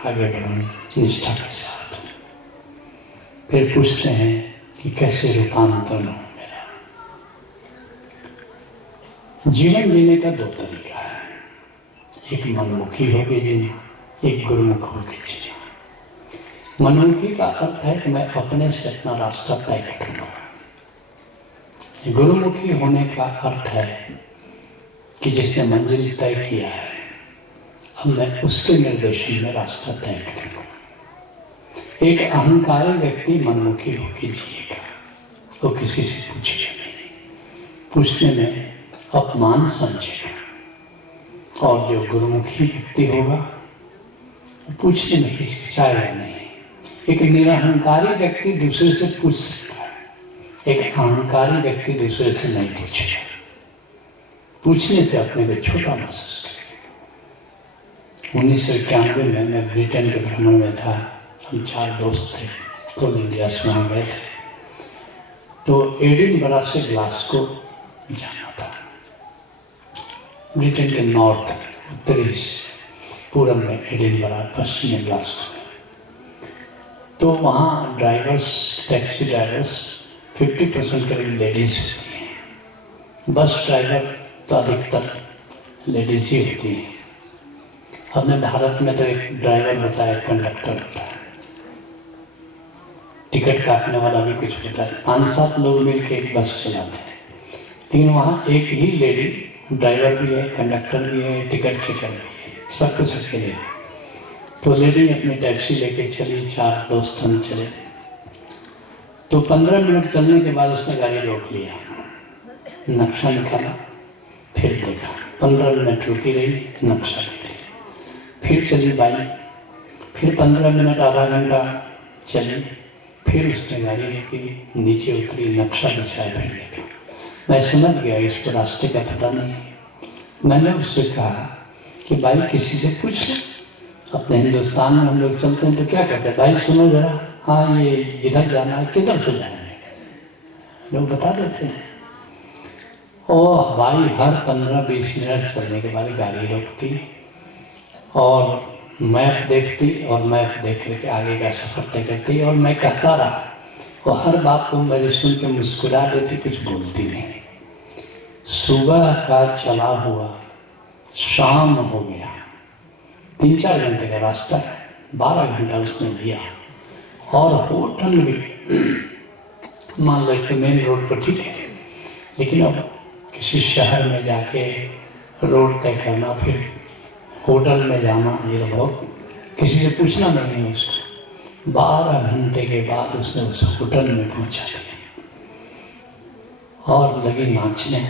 आगे बढ़ूं निष्ठा के साथ। फिर पूछते हैं कि कैसे रूपांतरण हो मेरा। जीवन जीने का दो तरीका है, एक मनमुखी होके जीना, एक गुरुमुख होके जीना। मनमुखी का अर्थ है कि मैं अपने से अपना रास्ता तय करूंगा। गुरुमुखी होने का अर्थ है कि जिसने मंजिल तय किया है अब मैं उसके निर्देशन में रास्ता तय करूंगा। एक अहंकारी व्यक्ति मनमुखी होकर जिएगा, वो किसी से पूछेगा नहीं, पूछने में अपमान समझेगा। और जो गुरुमुखी व्यक्ति होगा वो पूछने में हिचकिचाएगा नहीं। एक निरहंकारी व्यक्ति दूसरे से पूछ सकता है, एक अहंकारी व्यक्ति दूसरे से नहीं पूछेगा। पूछने से अपने को छोटा महसूस करेगा। 1991 में मैं ब्रिटेन के भ्रमण में था। हम 4 दोस्त थे, पूल इंडिया से वहाँ गए थे। तो एडिनबरा से ग्लासगो जाना था। ब्रिटेन के नॉर्थ उत्तरी पूरब में एडिनबरा, पश्चिम में ग्लासगो। तो वहाँ ड्राइवर्स, टैक्सी ड्राइवर्स 50% करीब लेडीज होती हैं। बस ड्राइवर तो अधिकतर लेडीज ही होती हैं। अपने भारत में तो एक ड्राइवर होता है, कंडक्टर होता है, टिकट काटने वाला भी कुछ होता है। 5-7 लोग मिलकर एक बस चलाते हैं। लेकिन वहाँ एक ही लेडी ड्राइवर भी है, कंडक्टर भी है, टिकट चेकर भी है, सब कुछ अकेले। तो लेडी अपनी टैक्सी लेके चली, 4 दोस्त हम चले। तो 15 मिनट चलने के बाद उसने गाड़ी रोक लिया, नक्शा निकाला, फिर देखा, 15 मिनट रुकी रही, नक्शा देखी, फिर चली बाइक, फिर 15 मिनट आधा घंटा चली, फिर उसने गाड़ी रोकी, नीचे उतरी, नक्शा बिछाया, फिर देखा। मैं समझ गया इसको रास्ते का पता नहीं। मैंने उससे कहा कि भाई किसी से पूछ लो। अपने हिंदुस्तान में हम लोग चलते हैं तो क्या कहते हैं, भाई सुनो जरा, हाँ ये इधर जाना है, किधर से जाना है, लोग बता देते हैं। ओह भाई हर 15-20 मिनट चलने के बाद गाड़ी रोकती और मैप देखती और मैप देख के आगे का सफ़र तय करती। और मैं कहता रहा, वो हर बात को मेरी सुन के मुस्कुरा देती, कुछ बोलती नहीं। सुबह का चला हुआ शाम हो गया, 3-4 घंटे का रास्ता है, 12 घंटा उसने लिया। और होटल भी मान लो एक मेन रोड पर ठीक है, लेकिन अब किसी शहर में जाके रोड तय करना, फिर होटल में जाना, ये बहुत किसी से पूछना नहीं है उसको। 12 घंटे के बाद उसने उस होटल में पहुंचा दिया और लगी नाचने।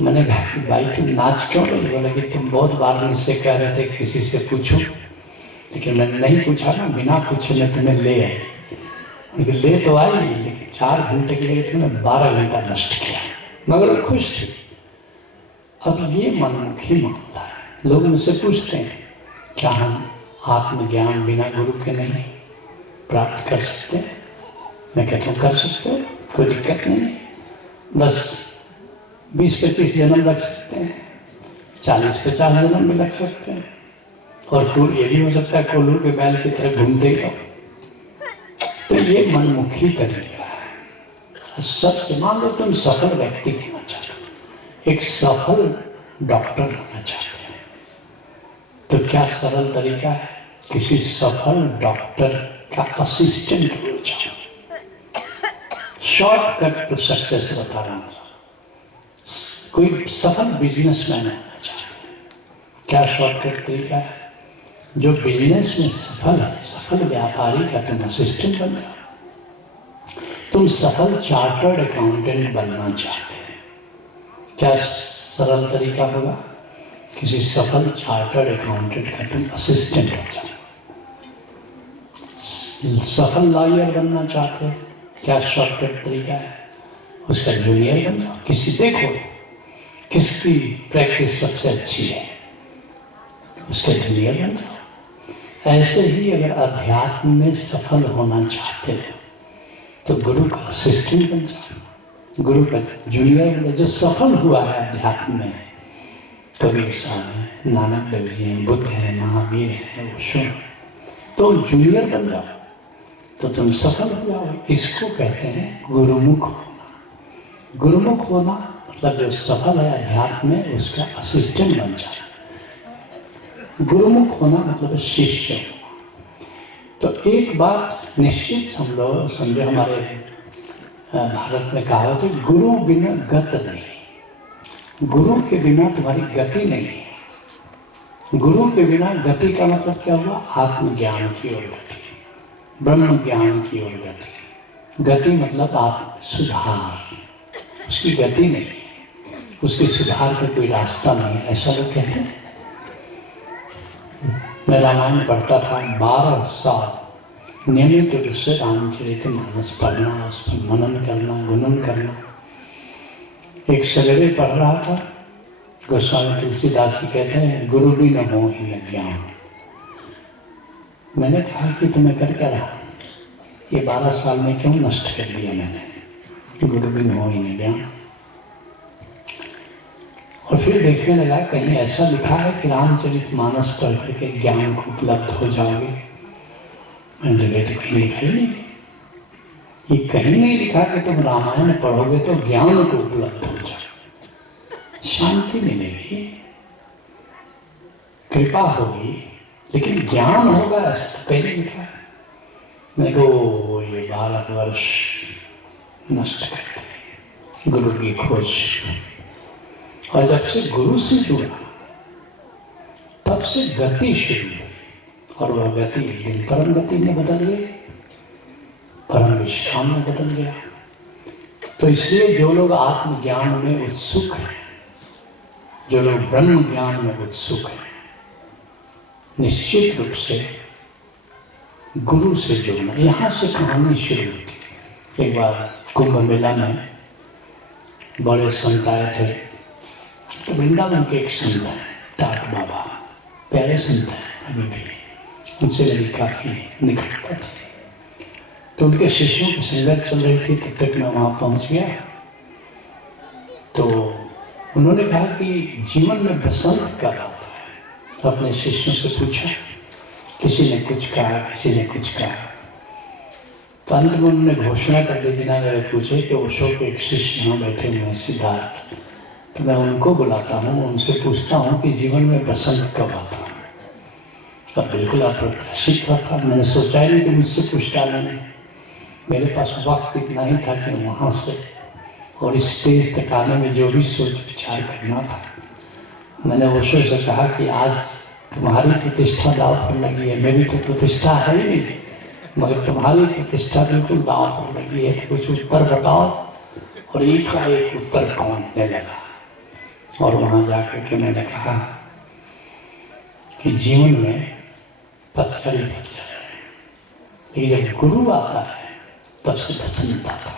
मैंने कहा कि भाई तुम नाच क्यों रही? बोले कि तुम बहुत बार मुझसे कह रहे थे किसी से पूछो, लेकिन मैंने नहीं पूछा ना, बिना पूछे मैं तुम्हें ले आई। ले तो आई, लेकिन 4 घंटे के लिए तुमने 12 घंटा नष्ट किया, मगर वो खुश थी। अब ये मनमुखी मामला है। लोग मुझसे पूछते हैं क्या हम आत्मज्ञान बिना गुरु के नहीं प्राप्त कर सकते? मैं कहता हूँ कर सकते हो, कोई दिक्कत नहीं। बस 20-25 जन्म लग सकते हैं, 40-50 जन्म भी लग सकते हैं। और फिर ये भी हो सकता है कोल्हू के बैल की तरह घूमते ही रहो। तो ये मनमुखी तरीका है। सबसे मान लो तुम सफल व्यक्ति होना चाहते हो, एक सफल डॉक्टर होना चाहते हो, तो क्या सरल तरीका है? किसी सफल डॉक्टर का असिस्टेंट हो जाओ। शॉर्टकट टू सक्सेस बता रहा हूँ। कोई सफल बिजनेसमैन होना चाहते हैं, क्या शॉर्टकट तरीका है? जो बिजनेस में सफल है, सफल व्यापारी का तुम असिस्टेंट बन जाओ। तुम सफल चार्टर्ड अकाउंटेंट बनना चाहते हैं, क्या सरल तरीका होगा? किसी सफल चार्टर्ड अकाउंटेंट का तुम असिस्टेंट हो जाओ। सफल लॉयर बनना चाहते हो, क्या शॉर्टकट तरीका है? उसका जूनियर बन जाओ। किसी देखो किसकी प्रैक्टिस सबसे अच्छी है, उसका जूनियर बन जाओ। ऐसे ही अगर अध्यात्म में सफल होना चाहते हो तो गुरु का असिस्टेंट बन जाओ, गुरु का जूनियर बन जाओ। जो सफल हुआ है अध्यात्म में, कबीर साहब हैं, नानक देव जी हैं, बुद्ध हैं, महावीर हैं, ओशो, तो जूनियर बन जाओ तो तुम सफल हो जाओगे। इसको कहते हैं गुरुमुख होना। गुरुमुख होना मतलब जो सफल है अध्यात्म में उसका असिस्टेंट बन जाए। गुरुमुख होना मतलब शिष्य होना। तो एक बात निश्चित समझो हमारे भारत में कहावत है, गुरु बिना गत नहीं। गुरु के बिना तुम्हारी गति नहीं है। गुरु के बिना गति का मतलब क्या हुआ? आत्मज्ञान की ओर गति, ब्रह्म ज्ञान की ओर गति। गति मतलब आत्म सुधार। उसकी गति नहीं, उसके सुधार का कोई रास्ता नहीं, ऐसा लोग कहते हैं। मैं रामायण पढ़ता था 12 साल नियमित रूप से रामचरितमानस पढ़ना, उस पर मनन करना, गुणन करना। एक सवेरे पढ़ रहा था, गोस्वामी तुलसीदास जी कहते हैं गुरु भी न हो ही न ज्ञान। मैंने कहा कि तुम्हें कर क्या रहा, ये 12 साल में क्यों नष्ट कर दिया मैंने? गुरु भी न हो ही न ज्ञान। और फिर देखने लगा कहीं ऐसा लिखा है कि रामचरितमानस पढ़ करके ज्ञान को उपलब्ध हो जाओगे। मैंने देखा तो कहीं लिखा ही नहीं, ये कहीं नहीं लिखा कि तुम रामायण पढ़ोगे तो ज्ञान को उपलब्ध हो जाओगे। शांति मिलेगी, कृपा होगी, लेकिन ज्ञान होगा ऐसा तो पहले लिखा है। मैं तो ये 12 वर्ष नष्ट करते गुरु की खोज। और जब से गुरु से जुड़ा तब से गति शुरू हुई, और वह गति एक दिन परम गति में बदल गई, परम विश्राम में बदल गया। तो इसलिए जो लोग आत्मज्ञान में उत्सुक हैं, जो लोग ब्रह्म ज्ञान में उत्सुक हैं, निश्चित रूप से गुरु से जुड़ना। यहाँ से कहानी शुरू हुई थी। एक बार कुंभ मेला में बड़े संत आए थे, तो वृंदावन के एक संत हैं टाट बाबा, प्यारे संत हैं अभी भी, उनसे मेरी काफ़ी निकटता थी। तो उनके शिष्यों की संगत चल रही थी, तब तक मैं वहाँ पहुँच गया। तो उन्होंने कहा कि जीवन में बसंत कब आता है? तो अपने शिष्यों से पूछा, किसी ने कुछ कहा, किसी ने कुछ कहा। तो अंत में उन्होंने घोषणा कर दी बिना मेरे पूछे कि ओशो के एक शिष्य यहाँ बैठे हुए हैं सिद्धार्थ, तो मैं उनको बुलाता हूँ, उनसे पूछता हूँ कि जीवन में बसंत कब आता है। तब बिल्कुल अप्रत्याशित सा था, मैंने सोचा ही नहीं कि मुझसे पूछ डालेंगे। मेरे पास वक्त इतना ही था कि वहाँ से और स्टेज तक आने में जो भी सोच विचार करना था, मैंने ओशो से कहा कि आज तुम्हारी प्रतिष्ठा दाव पर लगी है, मेरी तो प्रतिष्ठा है ही नहीं, मगर तुम्हारी प्रतिष्ठा बिल्कुल दाव पर लगी है, तो कुछ उत्तर बताओ। और एक का एक उत्तर कौनने लगा। और वहाँ जाकर के मैंने कहा कि जीवन में पतझड़ ही पतझड़ है, लेकिन जब गुरु आता है तब से बसंत आता है।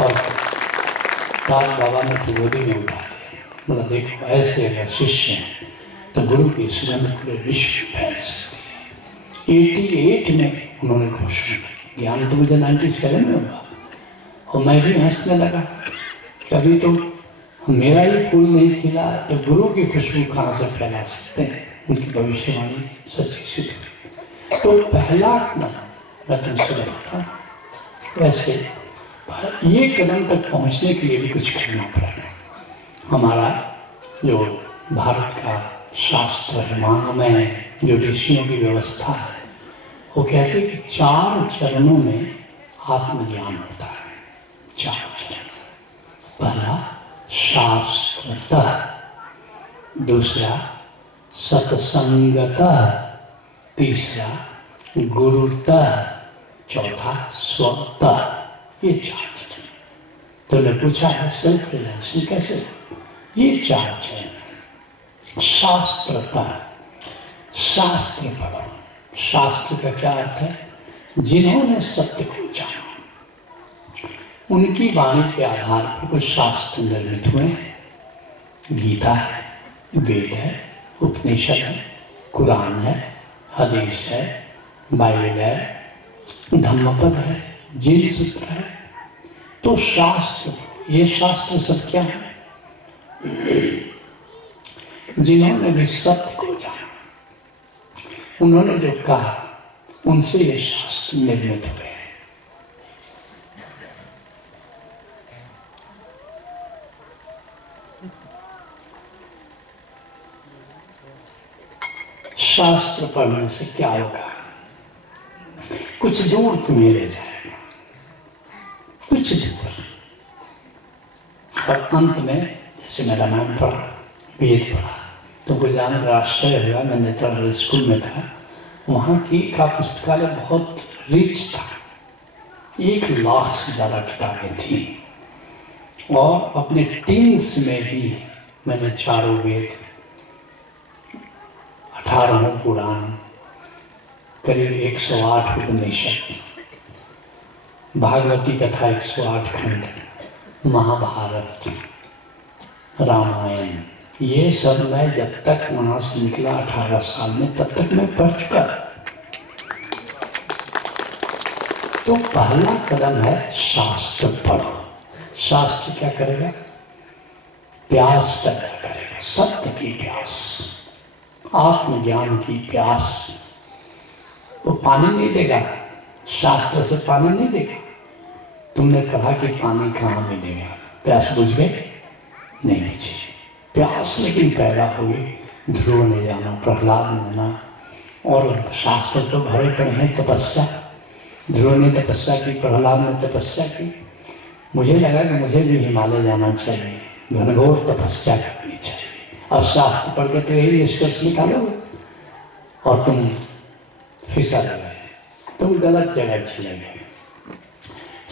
और टाट बाबा ने तो गोदी में उठा दिया, मतलब देखो ऐसे अगर शिष्य हैं तो गुरु की सुगंध पूरे विश्व में फैल सकती है। 88 में उन्होंने घोषणा की, ज्ञान तो मुझे 97 में हुआ। और मैं भी हंसने लगा, कभी तो मेरा ही फूल नहीं खिला तो गुरु की खुशबू कहाँ से फैला सकते हैं। उनकी भविष्यवाणी सच्ची सिद्ध हुई। तो पहला कदम मैं तुमसे बताता हूँ, वैसे ये कदम तक पहुँचने के लिए भी कुछ करना पड़ेगा। हमारा जो भारत का शास्त्र है, महामय जो ऋषियों की व्यवस्था है, वो कहते हैं कि 4 चरणों में आत्मज्ञान होता है। 4 चरण। पहला शास्त्रतः, दूसरा सत्संगतः, तीसरा गुरुतः, चौथा स्वतः। ये 4 चरण। तो ने पूछा है सेल्फ रियलाइजेशन कैसे? ये 4 चरण। शास्त्रतः, शास्त्र पढ़ो। शास्त्र का क्या अर्थ है? जिन्होंने सत्य को जाना, उनकी वाणी के आधार पर कुछ शास्त्र निर्मित हुए हैं। गीता है, वेद है, उपनिषद है, कुरान है, हदीस है, बाइबल है, धम्मपद है, जीन सूत्र है। तो शास्त्र, ये शास्त्र सब क्या है? जिन्होंने भी सत्य को जाना, उन्होंने जो कहा उनसे ये शास्त्र निर्मित हुए। शास्त्र पढ़ने से क्या होगा? कुछ दूर तुम्हें ले जाएगा, कुछ दूर। और अंत में जैसे मैं रामायण पढ़ा, वेद पढ़ा, तुमको जानकर आश्चर्य हुआ। मैं नेत्राल स्कूल में था, वहाँ की का पुस्तकालय बहुत रिच था, 1 लाख से ज़्यादा किताबें थी। और अपने टीन्स में ही मैंने 4 वेद, 18 पुराण, करीब 108 उपनिषद, भागवती कथा 108 खंड, महाभारत, रामायण, ये सब मैं जब तक वहाँ से निकला 18 साल में, तब तक मैं पढ़ चुका। तो पहला कदम है शास्त्र पढ़ो। शास्त्र क्या करेगा? प्यास पैदा करेगा, सत्य की प्यास, आत्मज्ञान की प्यास। वो पानी नहीं देगा, शास्त्र से पानी नहीं देगा। तुमने पढ़ा कि पानी कहाँ मिलेगा, प्यास बुझ गई? नहीं बुझी। प्यास लेकिन पैदा हुई। ध्रुव ने जाना, प्रहलाद ने जाना, और शास्त्र तो भरे पड़े हैं तपस्या। ध्रुव ने तपस्या की, प्रहलाद ने तपस्या की। मुझे लगा कि मुझे भी हिमालय जाना चाहिए, घनघोर तपस्या करनी चाहिए। अब शास्त्र पढ़ के तो यही निष्कर्ष निकालोगे और तुम फिसल गए, तुम गलत जगह चले गए।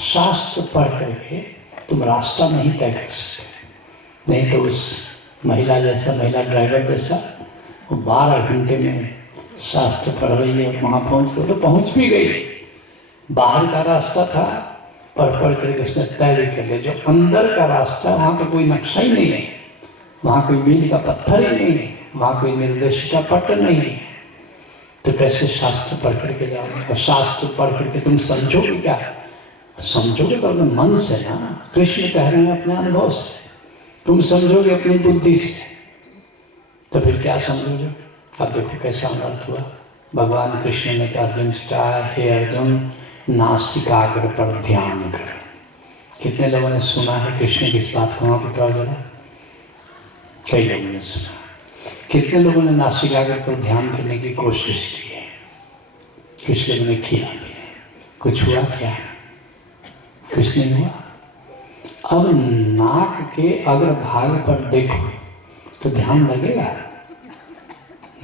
शास्त्र पढ़ करके तुम रास्ता नहीं तय कर सकते। नहीं तो उस महिला जैसा, महिला ड्राइवर जैसा, वो 12 घंटे में शास्त्र पढ़ रही है और वहाँ पहुँच गई, तो पहुँच भी गई। बाहर का रास्ता था, पढ़ करके उसने तय भी कर लिया। जो अंदर का रास्ता, वहाँ पर कोई नक्शा ही नहीं है, वहाँ कोई मील का पत्थर ही नहीं है, वहाँ कोई निर्देशिका पत्र नहीं है। तो कैसे शास्त्र पढ़ करके जाओगे? और शास्त्र पढ़ करके तुम समझोगे क्या? समझोगे तो अपने मन से ना। कृष्ण कह रहे हैं अपने अनुभव से, तुम समझोगे अपनी बुद्धि से, तो फिर क्या समझोगे? अब देखो कैसा अनर्थ हुआ। भगवान कृष्ण ने अर्जुन से कहा, हे अर्जुन, नासिकाग्र पर ध्यान कर। कितने लोगों ने सुना है कृष्ण की इस बात को? वहाँ बताओ जरा। कई लोगों ने सुना। कितने लोगों ने नासिकाग्र पर ध्यान करने की कोशिश की है? कुछ लोगों ने किया भी। कुछ हुआ क्या? कुछ नहीं हुआ। अब नाक के अग्रभाग पर देखो तो ध्यान लगेगा?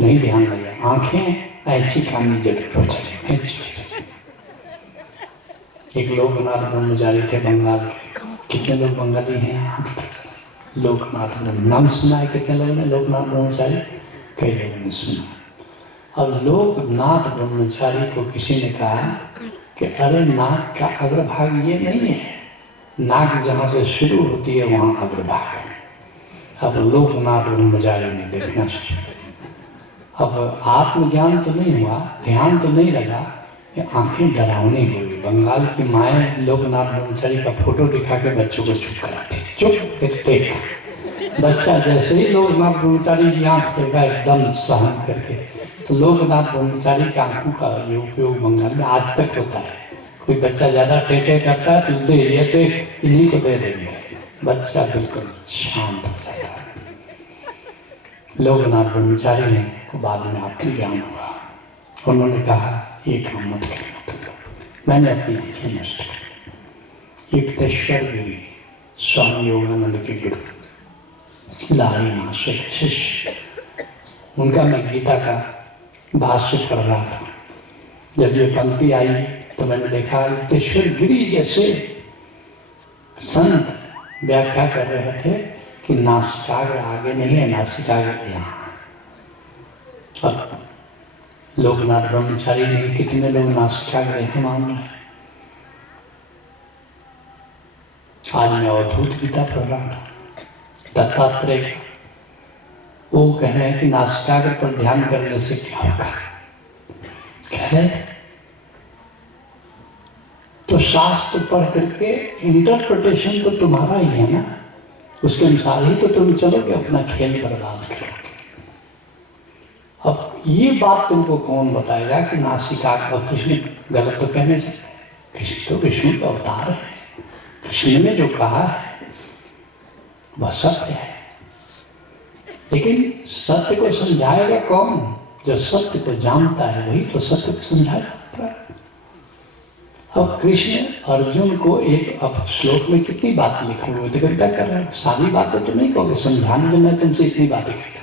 नहीं ध्यान लगेगा। आंखें ऐसी कानी जगह हो जाए। एक लोकनाथ ब्रह्मचारी थे बंगाल के। कितने लोग बंगाली हैं यहाँ? लोकनाथ नाम सुना है? कितने लोगों ने लोकनाथ ब्रह्मचारी? कई लोगों ने सुना। अब लोकनाथ ब्रह्मचारी को किसी ने कहा कि अरे नाक का अग्रभाग ये नहीं है, नाक जहाँ से शुरू होती है वहाँ अग्रभाग है। अब लोकनाथ ब्रह्मचारी ने देखना शुरू। अब आत्मज्ञान तो नहीं हुआ, ध्यान तो नहीं लगा, कि आंखें डरावनी हुई। बंगाल की माएँ लोकनाथ ब्रह्मचारी का फोटो दिखा के बच्चों को चुप कराती। चुप देख। बच्चा जैसे ही लोकनाथ ब्रह्मचारी की आँख देखा एकदम सहन करके, तो लोकनाथ ब्रह्मचारी की आंखों का ये उपयोग बंगाल में आज तक होता है। कोई बच्चा ज़्यादा टेटे करता है तो दे, ये देख, इन्हीं को दे देंगे। बच्चा बिल्कुल शांत हो जाता है। लोकनाथ ब्रह्मचारी ने को बाद में आत्मज्ञान हुआ। उन्होंने कहा ये काम मत करना तुम लोग। मैंने अपनी आँखें नष्ट कर। युक्तेश्वर गिरी स्वामी योगानंद के गुरु, लाही महाशय के शिष्य, उनका मैं गीता का भाष्य पढ़ रहा था। जब ये पंक्ति आई तो मैंने देखा युक्तेश्वर गिरी जैसे संत व्याख्या कर रहे थे कि नासिकाग्र आगे नहीं है, नासिकाग्र यहाँ। अब लोकनाथ ब्रह्मचारी नहीं, कितने लोग नासिकाग्र हैं मान रहे हैं। आज मैं अवधूत गीता पढ़ रहा था, दत्तात्रेय का। वो कह रहे हैं कि नासिकाग्र पर ध्यान करने से क्या होगा, कह रहे थे। तो शास्त्र पढ़ करके इंटरप्रिटेशन तो तुम्हारा ही है ना, उसके अनुसार ही तो तुम चलोगे, अपना खेल बर्बाद करोगे। अब ये बात तुमको कौन बताएगा कि नासिका का कृष्ण गलत तो कहने से, कृष्ण तो विष्णु का अवतार है, कृष्ण ने जो कहा है वह सत्य है। लेकिन सत्य को समझाएगा कौन? जो सत्य को जानता है वही तो सत्य को समझाएगा। अब कृष्ण अर्जुन को एक अब श्लोक में कितनी बातें लिखी हुई तो कविता कर रहे हैं, सारी बातें तो नहीं कहोगे, समझाने जो मैं तुमसे इतनी बातें कहता हूँ।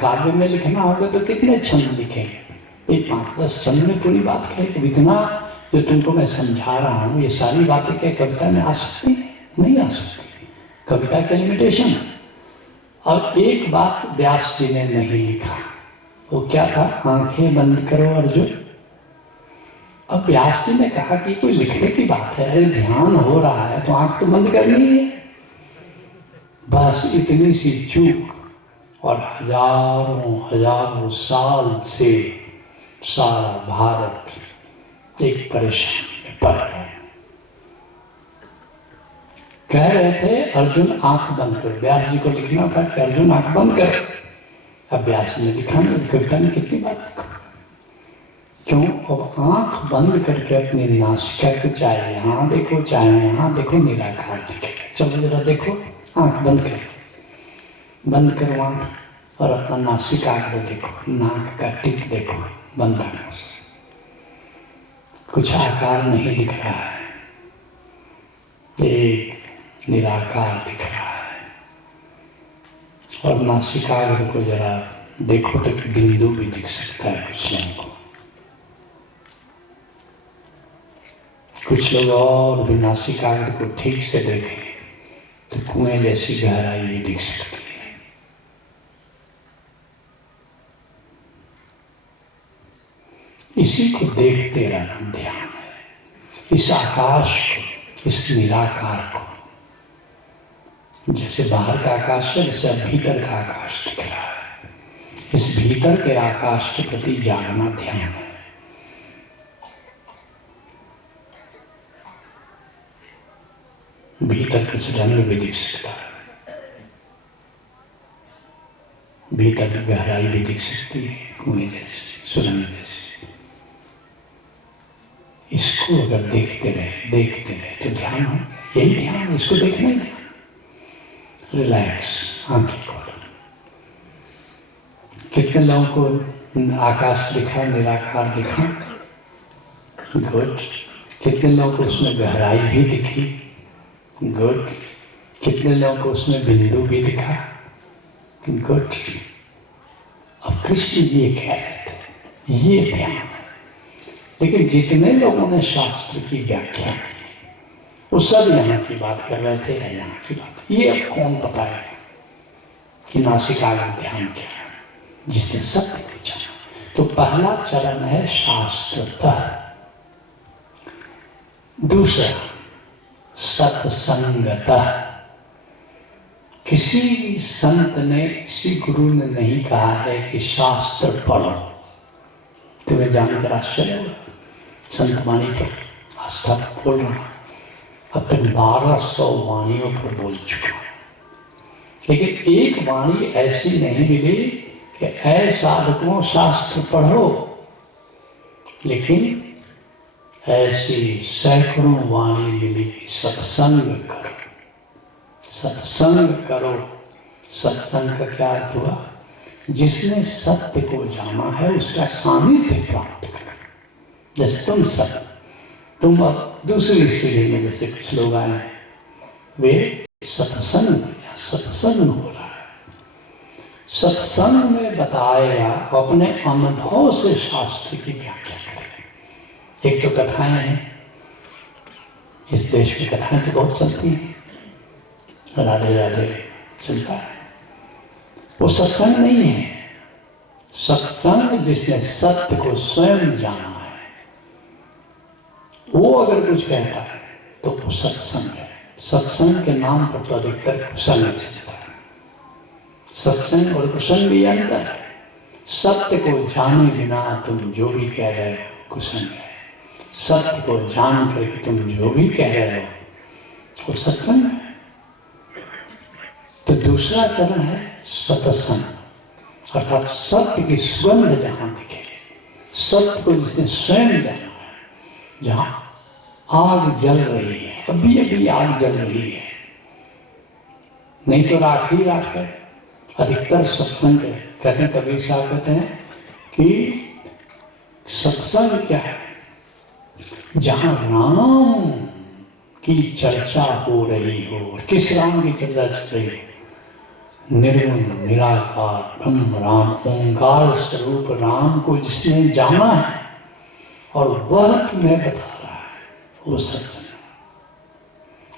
काव्य में लिखना होगा तो कितने छंद लिखेंगे, एक 5-10 छंद में पूरी बात कहें। तो इतना जो तुमको मैं समझा रहा हूँ ये सारी बातें क्या कविता में आ सकती है? नहीं आ सकती, कविता के लिमिटेशन। और एक बात व्यास जी ने नहीं लिखा, वो क्या था? आंखें बंद करो अर्जुन। अब व्यास जी ने कहा कि कोई लिखने की बात है, अरे ध्यान हो रहा है तो आंख तो बंद करनी है। बस इतनी सी चूक और हजारों हजारों साल से सारा भारत एक परेशानी में पड़ गया। कह रहे थे अर्जुन आंख बंद करो, व्यास जी को लिखना था कि अर्जुन आंख बंद कर। अब व्यास ने लिखा नहीं, कविता में कितनी बात लिखा। क्यों? अब आंख बंद करके अपनी नासिका को चाहे यहाँ देखो चाहे यहाँ देखो निराकार दिखेगा। चलो जरा देखो, आंख बंद करो, बंद करो आंख और अपना नासिका को देखो, नाक का टिप देखो बंद आंखों से। कुछ आकार नहीं दिख रहा है, एक निराकार दिख रहा है। और नासिकाग्र को जरा देखो तो बिंदु भी दिख सकता है कुछ लोगों को, कुछ लोग और भी नासिकाग्र को ठीक से देखें तो कुएं जैसी गहराई भी दिख सकती है। इसी को देखते रहना ध्यान है, इस आकाश को, इस निराकार को। जैसे बाहर का आकाश है वैसे अब भीतर का आकाश दिख रहा है। इस भीतर के आकाश के प्रति जागना ध्यान है। भीतर कुछ रंग भी दिख सकता है, भीतर गहराई भी दिख सकती है, कुएं जैसी, सुरंग जैसी। इसको अगर देखते रहे तो ध्यान हो, यही ध्यान, इसको देखना ही ध्यान। रिलैक्स, आंखें खोलो। कितने लोगों को आकाश दिखा, निराकार दिखा? गुड। कितने लोगों को उसमें गहराई भी दिखी? गुड। कितने लोगों को उसमें बिंदु भी दिखा? गुड। अब कृष्ण ये कह रहे थे, ये ध्यान है। लेकिन जितने लोगों ने शास्त्र की व्याख्या की वो सब यहाँ की बात कर रहे थे, यहाँ की बात। ये अब कौन बताएगा कि नासिकाग्र ध्यान क्या है? जिसने सत्य को जाना। तो पहला चरण है शास्त्रतः, दूसरा सत्संगतः। किसी संत ने, किसी गुरु ने नहीं कहा है कि शास्त्र पढ़ो। तुम्हें जानकर आश्चर्य होगा, संत वाणी पर आस्था बोल रहा हूं। अब तक 1200 वाणियों पर बोल चुका हूं, लेकिन एक वाणी ऐसी नहीं मिली कि ऐ साधकों शास्त्र पढ़ो। लेकिन ऐसी सैकड़ों वाणी मिली कि सत्संग करो, सत्संग करो। सत्संग का क्या अर्थ हुआ? जिसने सत्य को जाना है उसका सानिध्य प्राप्त करो। जैसे तुम अब दूसरी सीढ़ी में जैसे कुछ लोग आए हैं, वे सत्संग हो रहा है। सत्संग में बताएगा, अपने अनुभव से शास्त्र की व्याख्या करेगा। एक तो कथाएं हैं, इस देश में कथाएं तो बहुत चलती हैं, राधे राधे चलता है, वो सत्संग नहीं है। सत्संग जिसने सत्य को स्वयं जाना है, वो अगर कुछ कहता है तो वो सत्संग है। सत्संग के नाम पर तो अधिकतर कुसंग चलता है। सत्संग और कुसंग भी अंतर है। सत्य को जाने बिना तुम जो भी कह रहे हो कुसंग है। सत्य को जान करके तुम जो भी कह रहे हो वो सत्संग है। तो दूसरा चरण है सत्संग। अर्थात सत्य की सुगंध जहाँ दिखे, सत्य को जिसने स्वयं जाना है, जहाँ आग जल रही है, अभी अभी आग जल रही है, नहीं तो राख ही राख है। अधिकतर सत्संग कहते हैं, कबीर साहब कहते हैं कि सत्संग क्या है, जहाँ राम की चर्चा हो रही हो। किस राम की चर्चा चल रही हो? निर्गुण निराकार ब्रह्म राम, ओंकार स्वरूप राम को जिसने जाना है और वह तुम्हें बता रहा है, वो सत्संग।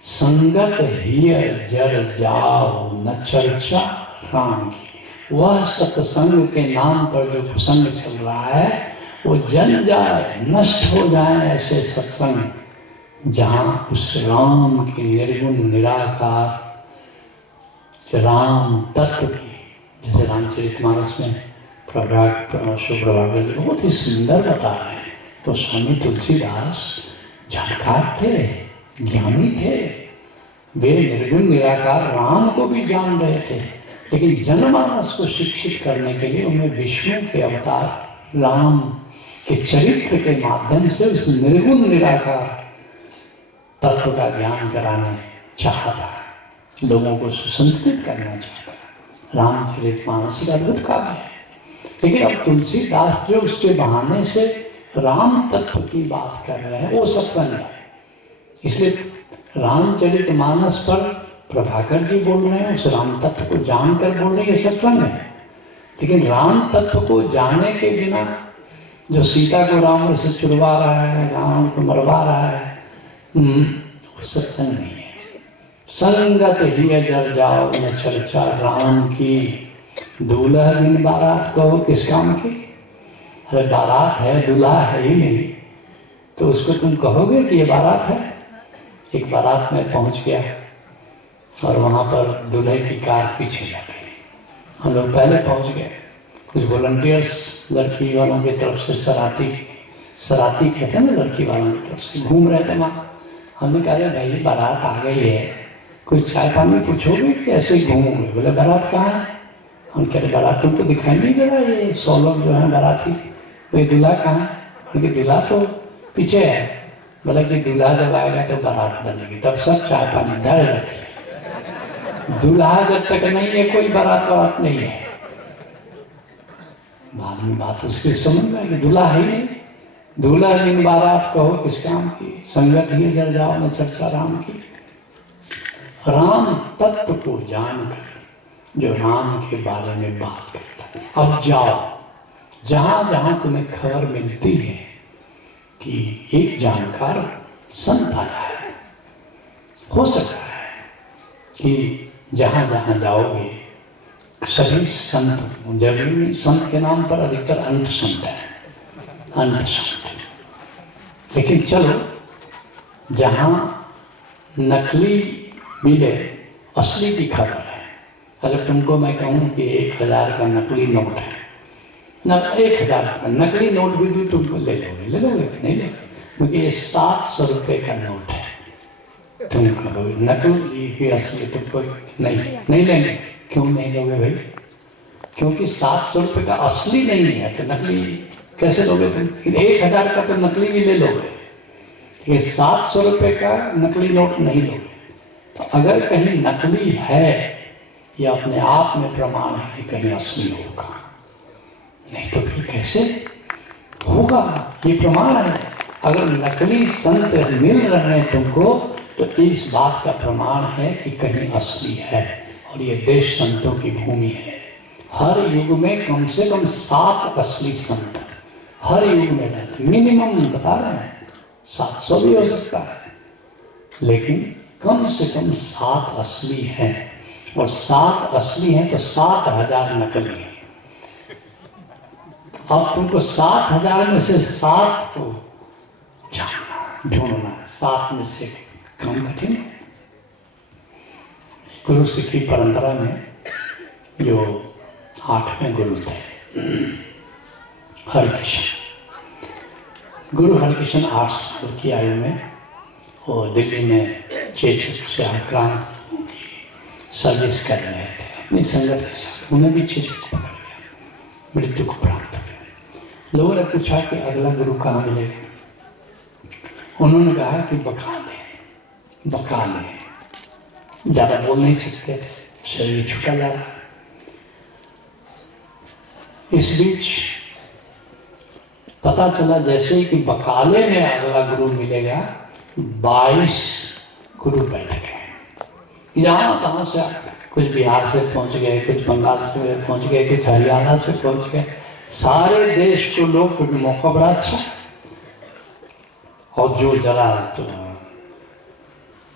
संगत ही जर जाओ न चर्चा राम की। वह सत्संग के नाम पर जो कुसंग चल रहा है वो जल जाए, नष्ट हो जाए। ऐसे सत्संग जहाँ उस राम की निर्गुण निराकार राम तत्व की, जैसे रामचरितमानस में प्रभाकर जी बहुत ही सुंदर बता रहे हैं। तो स्वामी तुलसीदास जानकार थे, ज्ञानी थे, वे निर्गुण निराकार राम को भी जान रहे थे, लेकिन जनमानस को शिक्षित करने के लिए उन्हें विष्णु के अवतार राम के चरित्र के माध्यम से उस निर्गुण निराकार तत्व का ज्ञान कराने चाहता, लोगों को सुसंस्कृत करना चाहता। रामचरितमानस एक अद्भुत काव्य है, लेकिन अब तुलसीदास जो उसके बहाने से राम तत्व की बात कर रहे हैं वो सत्संग है। इसलिए रामचरितमानस पर प्रभाकर जी बोल रहे हैं, उस राम तत्व को जानकर बोल रहे हैं, ये सत्संग है। लेकिन राम तत्व को जाने के बिना जो सीता को रावण से छुड़वा रहा है, रावण को मरवा रहा है, वो सत्संग नहीं है। संगत ही जर जाओ न चर्चा राम की, दूल्हा बिन बारात कहो किस काम की। अरे बारात है, दूल्हा है ही नहीं, तो उसको तुम कहोगे कि ये बारात है। एक बारात में पहुंच गया और वहाँ पर दूल्हे की कार पीछे लग गई। हम लोग पहले पहुंच गए, कुछ वॉलंटियर्स लड़की वालों की तरफ से सराती कहते हैं ना, लड़की वालों की तरफ से घूम रहे थे वहाँ। हमने कहा भाई बारात आ गई है, कुछ चाय पानी पूछोगे कि ऐसे ही घूमोगे? बोले बारात कहाँ है? हम कह रहे बारात तुमको दिखाई नहीं दे रहा, ये 100 लोग जो हैं बाराती, तो ये दूल्हा कहाँ है? उनके दूल्हा तो पीछे है। बोला कि दूल्हा जब आएगा तो बारात बनेगी, तब सब चाय पानी डर रखे। दूल्हा जब तक नहीं है कोई बारात नहीं है। बाद में बात उसके समझ में आई कि दूल्हा है ही नहीं। दूल्हा बिन बारात कहो किस काम की, संगत ही जर जाओ न चर्चा राम की। राम तत्व को जानकर जो राम के बारे में बात करता है। अब जाओ, जहाँ जहाँ तुम्हें खबर मिलती है कि एक जानकार संत आया है, हो सकता है कि जहाँ जहाँ जाओगे सभी संत, जरूरी नहीं संत के नाम पर अधिकतर अंत संत है, अंत संत। लेकिन चलो जहाँ नकली मिले असली की खबर है। अगर तुमको मैं कहूँ कि 1000 का नकली नोट है, न 1000 का नकली नोट भी तुमको ले लोगे कि नहीं लोगे? क्योंकि ये 700 रुपये का नोट है। तुम कहोगे नकली भी असली तुमको नहीं लेंगे। क्यों नहीं लोगे भाई? क्योंकि 700 रुपये का असली नहीं है तो नकली कैसे लोगे तुम? 1000 का तो नकली भी ले लोगे, ये 700 रुपये का नकली नोट नहीं लोगे। तो अगर कहीं नकली है, यह अपने आप में प्रमाण है कि कहीं असली होगा, नहीं तो फिर कैसे होगा? ये प्रमाण है। अगर नकली संत मिल रहे हैं तुमको तो इस बात का प्रमाण है कि कहीं असली है। और ये देश संतों की भूमि है। हर युग में कम से कम 7 असली संत हर युग में रहते, मिनिमम बता रहे हैं, 700 भी हो सकता है, लेकिन कम से कम 7 असली हैं। और 7 असली हैं तो 7000 नकली हैं। अब तुमको 7000 में से 7 को ढूंढना है, 7 में से कम कठिन है। गुरु सिक्खी परंपरा में जो 8वें गुरु थे हरिकृष्ण, गुरु हरिकृष्ण 8 साल की आयु में वो दिल्ली में चेचक से आक्रांत की सर्विस कर रहे थे अपनी संगत के साथ। उन्हें भी चेचक पकड़ गया, मृत्यु को प्राप्त हो गया। लोगों ने पूछा कि अगला गुरु कहाँ मिलेगा? उन्होंने कहा कि बकाले, बकाले। ज़्यादा बोल नहीं सकते, शरीर छूटा जा रहा। इस बीच पता चला जैसे ही कि बकाले में अगला गुरु मिलेगा, 22 गुरु बैठ गए। यहाँ तहाँ से कुछ बिहार से पहुँच गए, कुछ बंगाल से पहुँच गए, कुछ हरियाणा से पहुँच गए। सारे देश को लोग, क्योंकि मौका बड़ा अच्छा, और जो जरा तो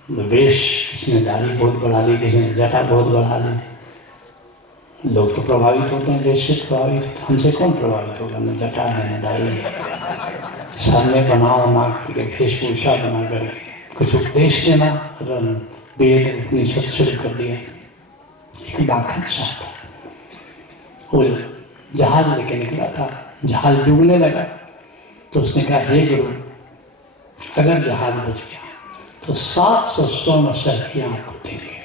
वेश, किसी ने दाढ़ी बहुत बढ़ा ली, किसी ने जटा बहुत बढ़ा ली। लोग तो प्रभावित होते हैं, देश से प्रभावित होते हैं। हमसे कौन प्रभावित होगा? न जटा है न दाढ़ी है। सामने बनाओ नाक के वेशभूषा बना करके कुछ उपदेश देना, वेद उपनिषद शुरू कर दिया। एक बाखत था, वो जहाज लेके निकला था, जहाज डूबने लगा तो उसने कहा, हे गुरु, अगर जहाज बच गया तो 700 स्वर्ण सर्फियाँ आपको देंगे।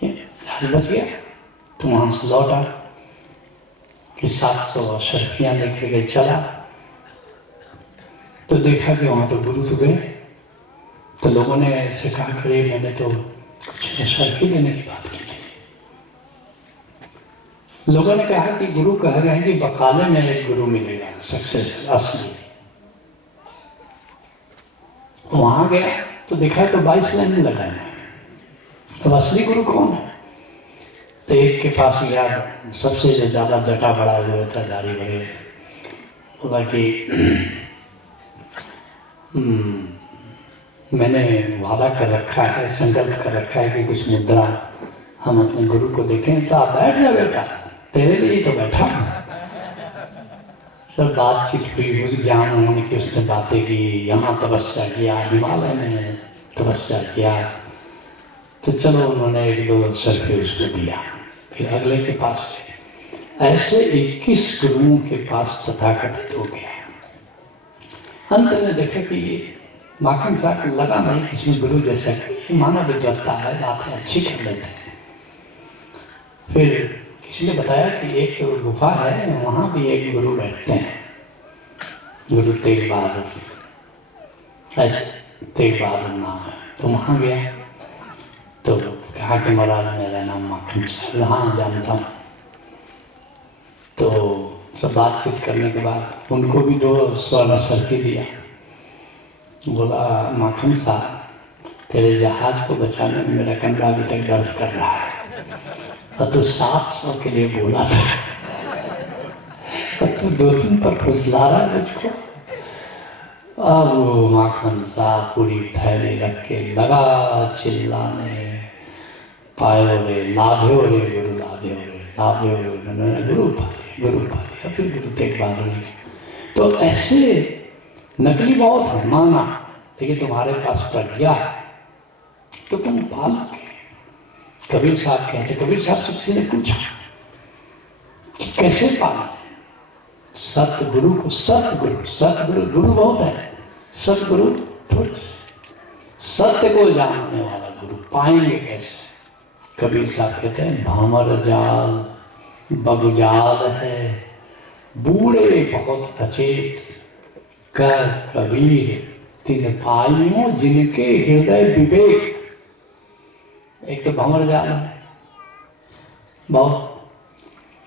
जहाज बच गया तो वहाँ से लौटा कि 700 सर्फियाँ लेके गए। चला तो देखा कि वहाँ तो गुरु तो गए। तो लोगों ने ऐसे कहा कि मैंने तो कुछ सर्फी देने की बात की थी। लोगों ने कहा कि गुरु कह गए हैं कि बकाले में एक गुरु मिलेगा, सक्सेस असली। वहां गया तो देखा तो 22 लाइन लगाए। तो असली गुरु कौन है? तो एक के पास गया, सबसे जो ज्यादा जटा बड़ा हुआ था, दाढ़ी बड़े, बोला कि मैंने वादा कर रखा है, संकल्प कर रखा है कि कुछ मुद्रा हम अपने गुरु को देखें। तो आप बैठ जा बेटा, तेरे लिए तो बैठा। सब बातचीत हुई, उस ज्ञान होने की उसने बातें की, यहाँ तपस्या किया, हिमालय में तपस्या किया। तो चलो उन्होंने 1-2 सर्फे उसको दिया, फिर अगले के पास गए। ऐसे 21 गुरुओं के पास तथाकथित हो गया। अंत में देखा कि ये माखन साहब लगा नहीं, इसमें गुरु जैसा ये मानव विद्वत्ता है, बातें अच्छी कर लेते हैं। फिर किसी ने बताया कि एक गुफा है, वहाँ भी एक गुरु बैठते हैं, गुरु तेग बहादुर, ऐसे तेग बहादुर नाम है। तो वहाँ गया तो कहा कि महाराज मेरा नाम माखन साहब, हाँ जानता हूँ। तो सब बातचीत करने के बाद उनको भी 2 स्वर्ण सर्फी दिया। बोला, माखन साहब तेरे जहाज को बचाने में मेरा कंधा अभी तक दर्द कर रहा है, और तू 700 के लिए बोला था, तो तू 2-3 पर फुसला रहा है मुझको। अब वो माखन साहब पूरी थैली रख के लगा चिल्लाने, पायो रे लाभ्यो रे गुरु, लाभ्यो रे, लाभ्यो रे, मैंने गुरु पा लिया, गुरु पा लिया। फिर गुरु तेग बहादुर। तो ऐसे नकली बहुत है, माना, लेकिन तुम्हारे पास प्रज्ञा है तो तुम पालोगे। कबीर साहब कहते, कबीर साहब से किसी ने पूछा कि कैसे पाला? सतगुरु को, सतगुरु, सतगुरु, गुरु बहुत है, सतगुरु थोड़े से। सत्य को जानने वाला गुरु पाएंगे कैसे? कबीर साहब कहते हैं, भामर जाल बगुजाल है, बूढ़े बहुत अचेत, कह कबीर तिन पाइयों जिनके हृदय विवेक। एक तो भंवर जाल है, बहुत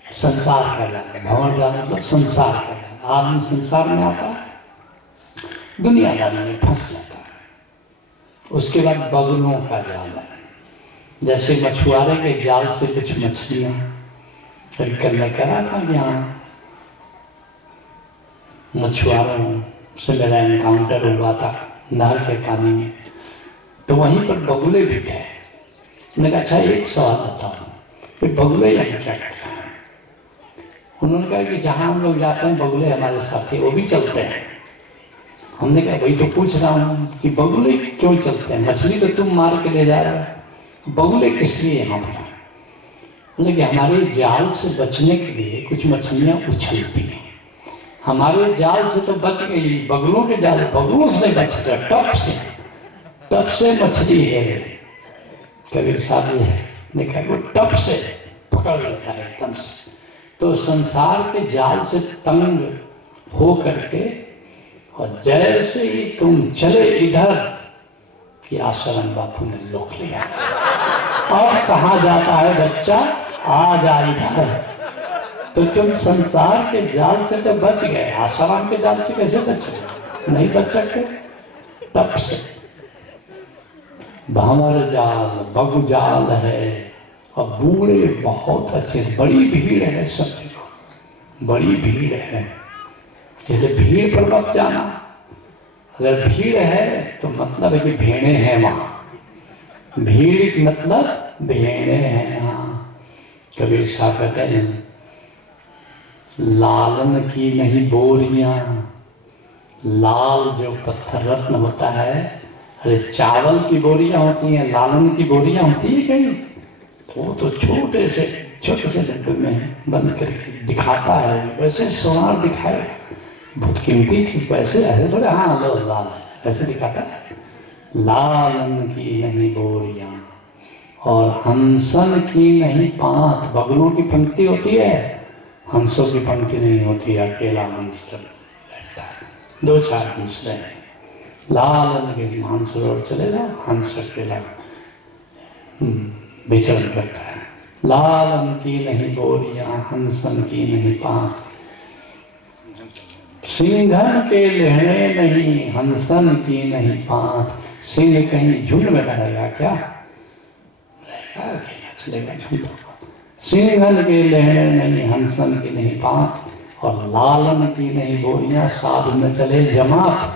संसार का जाल है। भंवर जाल मतलब संसार का जाल। आदमी संसार में आता है, दुनियादारी में फंस जाता है। उसके बाद बगुलों का जाल है, जैसे मछुआरे के जाल से कुछ मछलियाँ। कल मैं कह रहा था, यहाँ मछुआरों से मेरा एनकाउंटर हुआ था नहर के पानी में, तो वहीं पर बगुले भी थे। मैंने कहा, अच्छा एक सवाल बताओ, ये बगुले यहाँ क्या कर रहे हैं? उन्होंने कहा कि जहाँ हम लोग जाते हैं बगुले हमारे साथ ही, वो भी चलते हैं। हमने कहा, वही तो पूछ रहा हूँ कि बगुले क्यों चलते हैं? मछली तो तुम मार के ले जा रहे हो, बगुले किस लिए यहाँ पर? बोले कि हमारे जाल से बचने के लिए कुछ मछलियाँ उछलती हैं, हमारे जाल से तो बच गई, बगुलों के जाल, बगुलों से बच गया, टप से मछली है। कबीर साहब ने देखा वो टप से पकड़ लेता है एकदम से। तो संसार के जाल से तंग हो करके और जैसे ही तुम चले इधर कि आश्रम बापू ने लोक लिया। और कहा जाता है बच्चा आ जा इधर। तो तुम संसार के जाल से तो बच गए, आश्रम के जाल से कैसे बचे? नहीं बच सकते। तब से भंवर जाल बगु जाल है और बूढ़े बहुत अच्छे, बड़ी भीड़ है सब जगह, बड़ी भीड़ है। जैसे भीड़ पर मत जाना, अगर भीड़ है तो मतलब है कि भेड़े हैं वहाँ, भीड़ मतलब भेड़े हैं वहाँ। कबीर साहब कहते हैं लालन की नहीं बोरियां, लाल जो पत्थर रत्न होता है, अरे चावल की बोरियां होती हैं, लालन की बोरियां होती है कहीं, वो तो छोटे से डब्बे में बंद करके दिखाता है, वैसे सोनार दिखाए, बहुत कीमती चीज, वैसे ऐसे थोड़े हाँ लो लाल ऐसे दिखाता है। लालन की नहीं बोरियां और हंसन की नहीं पांत, बगलों की पंक्ति होती है, हंसों की पंक्ति नहीं होती, अकेला हंस बैठता है, दो चार हंस रहे। लालन के मानसरोवर चले जाओ, हंस अकेला विचरण करता है। लालन की नहीं बोरियां, हंसन की नहीं पांत, सिंघन के लहरे नहीं, हंसन की नहीं पांत। सिंह कहीं झुंड में रहेगा क्या? रहेगा अकेला चलेगा झुंड। सिंघन के लहरे नहीं, हंसन की नहीं पांत और लालन की नहीं बोरियां, साधु न चले जमात।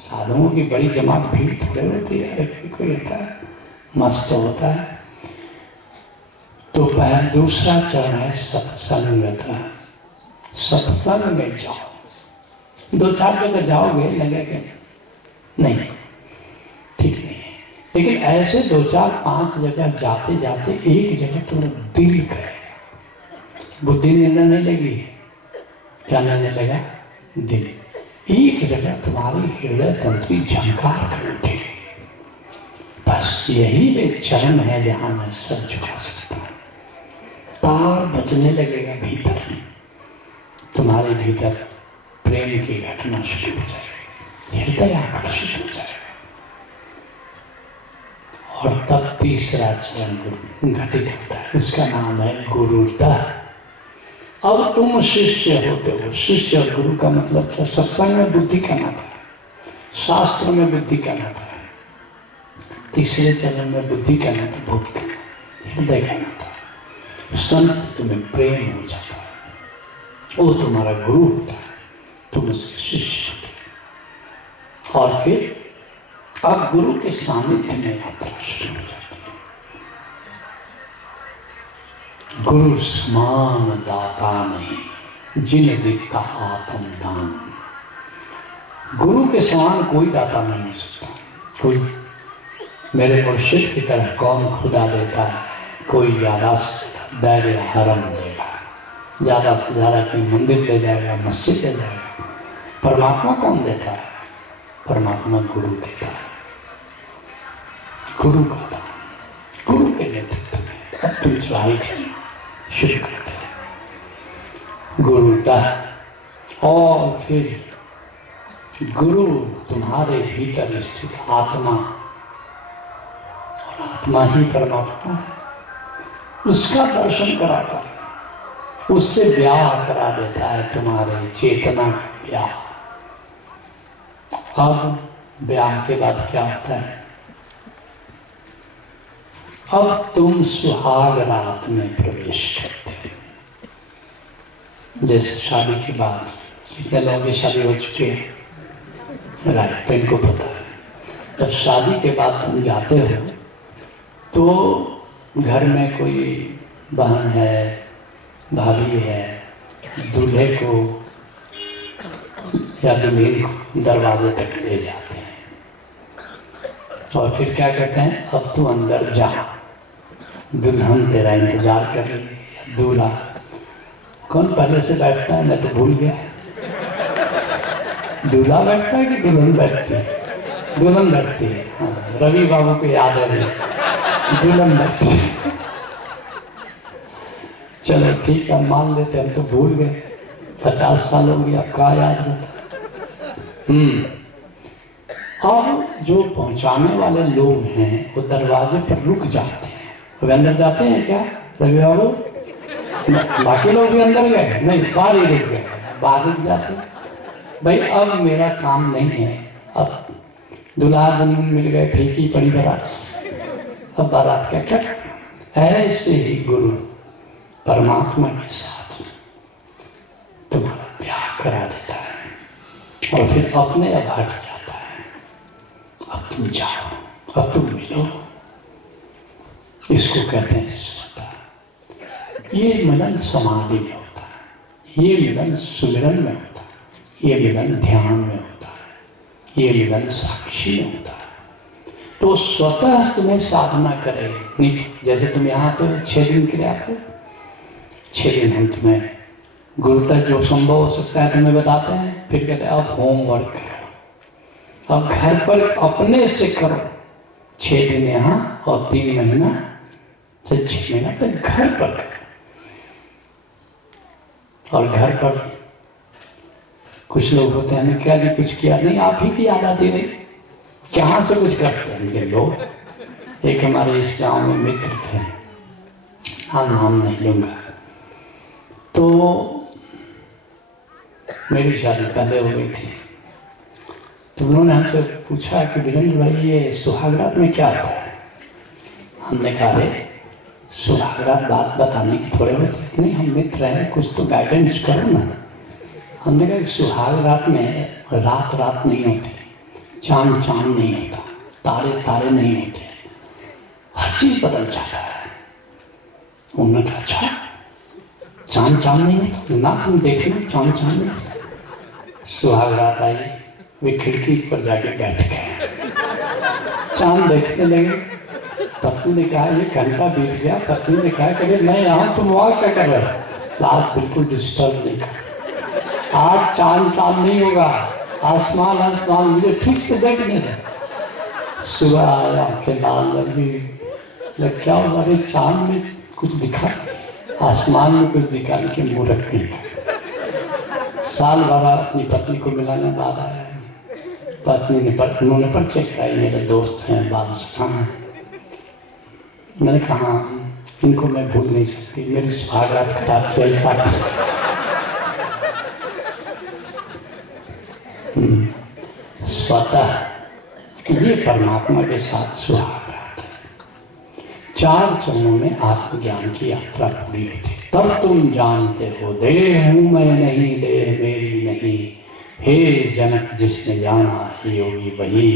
साधुओं की बड़ी जमात भीड़ थोड़े होती है, कोई होता है मस्त होता है। तो पहला दूसरा चरण है सत्संगता। सत्संग में जाओ, दो चार जगह जाओगे लगेगा नहीं ठीक नहीं है, लेकिन ऐसे दो चार पांच जगह जाते जाते एक जगह तुम्हारा दिल करेगा, बुद्धि निर्णय नहीं लगी, क्या निर्णय लगा? दिल। एक जगह तुम्हारी हृदय तंत्री झंकार कर उठेगी, बस यही वे चरण है जहां मैं सर झुका सकता हूं। तार बजने लगेगा भीतर, तुम्हारे भीतर प्रेम की घटना शुरू हो जाएगी, हृदय आकर्षित हो जाएगा। और तब तीसरा चरण घटित होता है, उसका नाम है गुरुता। अब तुम शिष्य होते हो। शिष्य और गुरु का मतलब क्या? सत्संग में बुद्धि का नाता है, शास्त्र में बुद्धि का नाता है, तीसरे चरण में बुद्धि का नाता, भूत का, हृदय का नाता। संत से तुम्हें प्रेम हो जाता है, वो तुम्हारा गुरु होता है, तुम उसके शिष्य होते। और फिर अब गुरु के सानिध्य में यात्रा शुरू हो जाती है। गुरु समान दाता नहीं, जिन दिता आत्म दान। गुरु के समान कोई दाता नहीं हो सकता। कोई मेरे मुर्शिद की तरह कौन खुदा देता है? कोई ज़्यादा से ज़्यादा दैर हरम देगा, ज़्यादा से ज़्यादा कोई मंदिर ले जाएगा, मस्जिद ले जाएगा। परमात्मा कौन देता है? परमात्मा गुरु देता है, गुरु का दान, गुरु के नेतृत्व में। अब तुम चढ़ाई करना शुरू करते हैं गुरुता। और फिर गुरु तुम्हारे भीतर स्थित आत्मा, और आत्मा ही परमात्मा है, उसका दर्शन कराता है, उससे ब्याह करा देता है, तुम्हारे चेतना का ब्याह। अब ब्याह के बाद क्या होता है? अब तुम सुहाग रात में प्रवेश करते हो। जैसे शादी के बाद कितने लोगों की शादी हो चुकी है, राइट, तो इनको पता है। जब शादी के बाद तुम जाते हो तो घर में कोई बहन है, भाभी है, दूल्हे को या दुल्हन को दरवाजे तक ले जाते हैं और फिर क्या कहते हैं? अब तू अंदर जा, दुल्हन तेरा इंतजार कर रही है। दूल्हा कौन पहले से बैठता है? मैं तो भूल गया। दूल्हा बैठता है कि दुल्हन बैठती है? दुल्हन बैठती है। हाँ, रवि बाबू को याद है, दुल्हन बैठती है। चलो ठीक है, मान लेते, हम तो भूल गए, 50 साल हो गया, अब क्या याद रहता। और जो पहुंचाने वाले लोग हैं वो दरवाजे पर रुक जाते हैं। वो अंदर जाते हैं क्या रवि बाबू? बाकी लोग भी अंदर गए नहीं, बाहर ही रुक गए, बाहर रुक जाते हैं। भाई अब मेरा काम नहीं है, अब दुल्हा दुल्हन मिल गए, फीकी पड़ी बारात, अब बारात का क्या? ऐसे ही गुरु परमात्मा के साथ तुम्हारा ब्याह करा देता है और फिर अपने अब हट जाता है। अब तुम जाओ, अब तुम मिलो। इसको कहते हैं स्वतः। ये मिलन समाधि में होता है, ये मिलन सुमिरन में होता है, ये मिलन ध्यान में होता है, ये मिलन साक्षी में होता है। तो स्वतः तुम्हें साधना करे। नहीं जैसे तुम यहाँ तो 6 दिन के लिए आते, 6 दिन हम तुम्हें गुरुतः जो संभव हो सकता है तुम्हें बताते हैं, फिर कहते हैं अब होमवर्क करो, अब घर पर अपने से करो। 6 दिन यहाँ और 3 महीना से 6 महीना तक घर पर करो। और घर पर कुछ लोग होते हैं, क्या जी कुछ किया नहीं, आप ही की याद आती नहीं, कहाँ से कुछ करते हैं ये लोग। एक हमारे इस गांव में मित्र थे, नाम नहीं लूंगा, तो मेरी शादी पहले हो गई थी, तो उन्होंने हमसे पूछा कि वीरेंद्र भाई ये सुहागरात में क्या होता है? हमने कहा रे सुहागरात बात बताने की थोड़े होते नहीं, हम मित्र हैं, कुछ तो गाइडेंस करो ना। हमने कहा सुहागरात में रात रात नहीं होती, चांद चांद नहीं होता, तारे तारे नहीं होते, हर चीज बदल जाता है। उन्होंने कहा अच्छा चांद चांद नहीं होता ना, तुम देखना चांद चांद नहीं होता। सुहागरात आई, वे खिड़की पर जाके बैठ गए, चांद देखने लगे। पत्नी ने कहा ये घंटा बीत गया, पत्नी ने कहा कि मैं यहाँ तुम वहाँ क्या कर रहे हो? आज बिल्कुल डिस्टर्ब नहीं कर, आज चांद चांद नहीं होगा, आसमान आसमान मुझे ठीक से देखने दे। सुबह आया, आंखें लाल लगी, क्या हुआ रे चांद में कुछ दिखा, आसमान में कुछ दिखा, कि मुँह रख गई। साल भर अपनी पत्नी को मिलाने बाद आया, पत्नी ने उन्होंने परिचय कराई, मेरे दोस्त हैं, बाल सखा हैं। मैंने कहा इनको मैं भूल नहीं सकती, मेरी सुहागरात खराब किया इस बात। स्वतः ये परमात्मा के साथ सुहागरात है। 4 चरणों में आत्मज्ञान की यात्रा पूरी होती, तब तुम जानते हो देह हूँ मैं नहीं, देह मेरी नहीं। हे जनक जिसने जाना योगी वही,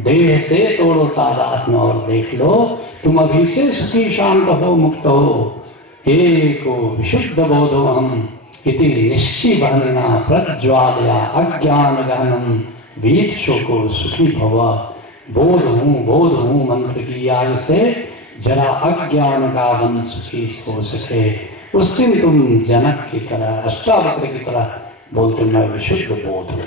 देह से तोड़ो तादात्म्य और देख लो, तुम अभी से सुखी शांत हो मुक्त हो। एको विशुद्ध बोधो हम इति निश्चय बहना प्रज्वालया अज्ञान गहनम वीत शोको सुखी भवा। बोध हूँ मंत्र की आग से जरा अज्ञान का वन सुखी हो सके। उस दिन तुम जनक की तरह, अष्टावक्र की तरह बोलते मैं विशुद्ध बोध हूँ।